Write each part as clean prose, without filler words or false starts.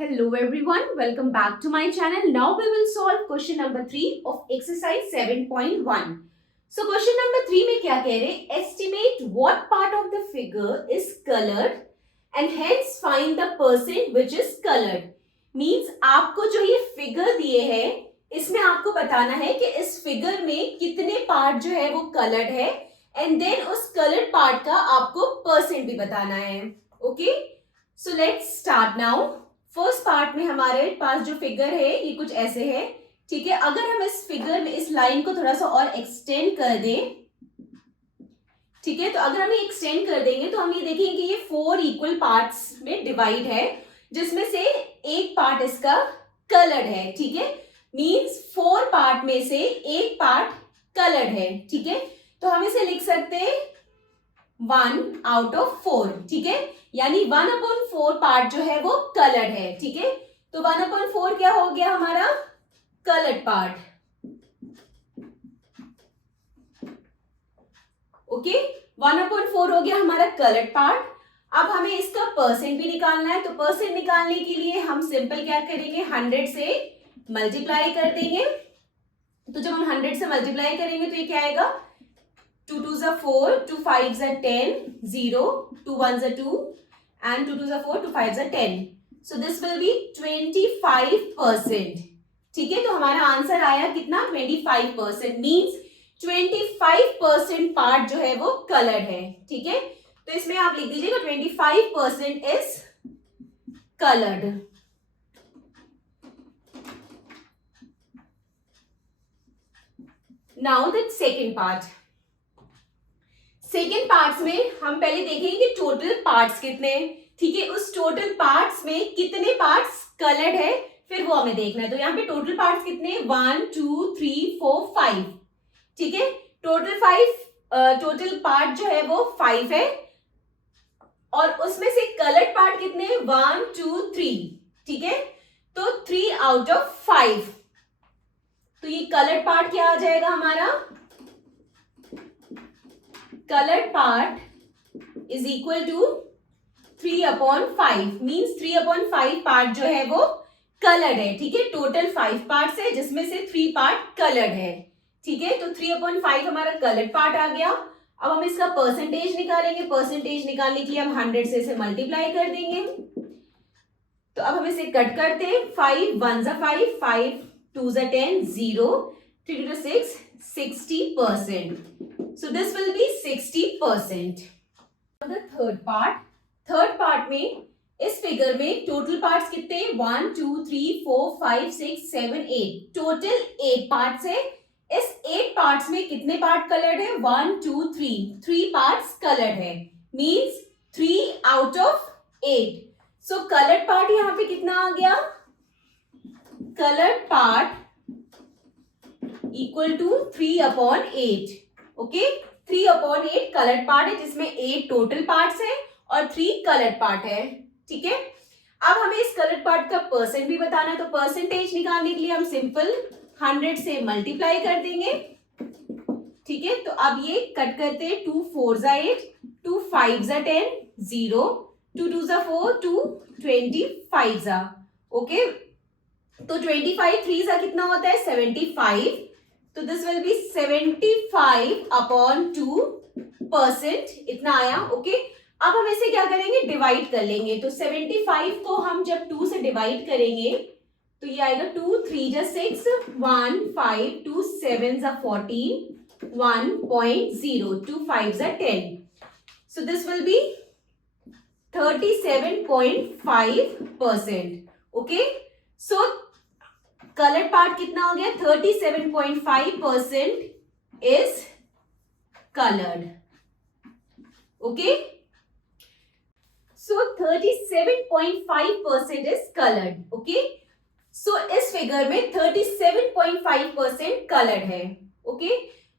Hello everyone, welcome back to my channel. Now we will solve question number 3 of exercise 7.1. So question number 3 में क्या कह रहे हैं? Estimate what part of the figure is colored and hence find the percent which is colored. Means आपको जो ये figure दिए हैं इसमें आपको बताना है कि इस फिगर में कितने पार्ट जो है वो कलर्ड है एंड देन उस कलर्ड पार्ट का आपको परसेंट भी बताना है. Okay, so let's start now. First part में हमारे पास जो फिगर है ये कुछ ऐसे है. ठीक है, अगर हम इस फिगर में इस लाइन को थोड़ा सा और एक्सटेंड कर दें, ठीक है, तो अगर हम ये एक्सटेंड कर देंगे तो हम ये देखेंगे कि ये 4 इक्वल पार्ट्स में डिवाइड है जिसमें से एक पार्ट इसका कलर्ड है. ठीक है, मींस 4 पार्ट में से एक पार्ट कलर्ड है. ठीक है, तो हम इसे लिख सकते हैं 1 आउट ऑफ 4. ठीक है, यानी 1/4 पार्ट जो है वो कलर्ड है. ठीक है, तो 1/4 क्या हो गया हमारा? Coloured part. ओके, 1/4 हो गया हमारा कलर्ड पार्ट. अब हमें इसका परसेंट भी निकालना है, तो परसेंट निकालने के लिए हम सिंपल क्या करेंगे, 100 से मल्टीप्लाई कर देंगे. तो जब हम 100 से मल्टीप्लाई करेंगे तो ये क्या आएगा? 2 2s are 4, 2 5s are 10, 0, 2 1s are 2 and 2 2s are 4, 2 5s are 10. So this will be 25%. ठीक है, तो हमारा आंसर आया कितना? 25%. मीन्स 25% पार्ट जो है वो कलर्ड है. ठीक है, तो इसमें आप लिख दीजिएगा 25% is coloured. Now the second part. Second parts में हम पहले देखेंगे कि टोटल पार्ट्स कितने हैं. ठीक है, उस टोटल पार्ट्स में कितने पार्ट्स कलर्ड है फिर वो हमें देखना है. तो यहाँ पे टोटल पार्ट्स कितने हैं? 1 2 3 4 5. ठीक है, टोटल पार्ट जो है वो 5 है और उसमें से कलर्ड पार्ट कितने हैं? 1 2 3. ठीक है, तो 3 आउट ऑफ 5. तो ये कलर्ड पार्ट क्या आ जाएगा हमारा? Coloured part is equal to 3/5. Means 3/5 part जो है वो कलर्ड है. ठीक है, टोटल 5 पार्ट्स है जिसमें से 3 पार्ट कलर्ड है. ठीक है, तो 3/5 हमारा कलर्ड पार्ट आ गया. अब हम इसका परसेंटेज निकालेंगे. परसेंटेज निकालने के लिए हम 100 से इसे मल्टीप्लाई कर देंगे. तो अब हम इसे कट करते हैं. 5 1s are 5, 5 2s are 10, 0, 3 2 6, 60%. So this will be 60%. The third part में इस फिगर में टोटल पार्ट्स कितने हैं? 1 2 3 4 5 6 7 8. टोटल 8 पार्ट्स है. इस 8 पार्ट्स में कितने पार्ट कलर्ड है? 1 2 3 पार्ट्स कलर्ड है. Means 3 out of 8. So coloured part यहाँ पे कितना आ गया? Coloured part equal to 3/8. Okay, 3/8 coloured part है जिसमें 8 टोटल पार्ट्स है और 3 कलर्ड पार्ट है. ठीक है, अब हमें इस कलर्ड पार्ट का परसेंट भी बताना है. तो परसेंटेज निकालने के लिए हम सिंपल 100 से मल्टीप्लाई कर देंगे. ठीक है, तो अब ये कट करते हैं. 2 4s are 8, 2 5s are 10, 0, 2 2s are 4, 2 25s are. Okay, तो 25 3s are कितना होता है? 75. तो दिस विल बी 75/2%. इतना आया. ओके, अब हम इसे क्या करेंगे? डिवाइड कर लेंगे. तो 75 को हम जब 2 से डिवाइड करेंगे तो ये आएगा 2 3 जा 6, 1 5 2 7 जा 14, 1.0, 2 5 जा 10. So this will be 37.5%. Okay, so coloured part कितना हो गया? 37.5% is coloured. Okay, so 37.5% is coloured. Okay, so इस फिगर में 37.5% कलर्ड है. Okay,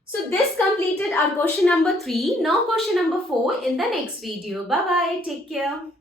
so this completed our question number 3. Now question number 4 in the next video. Bye bye, take care.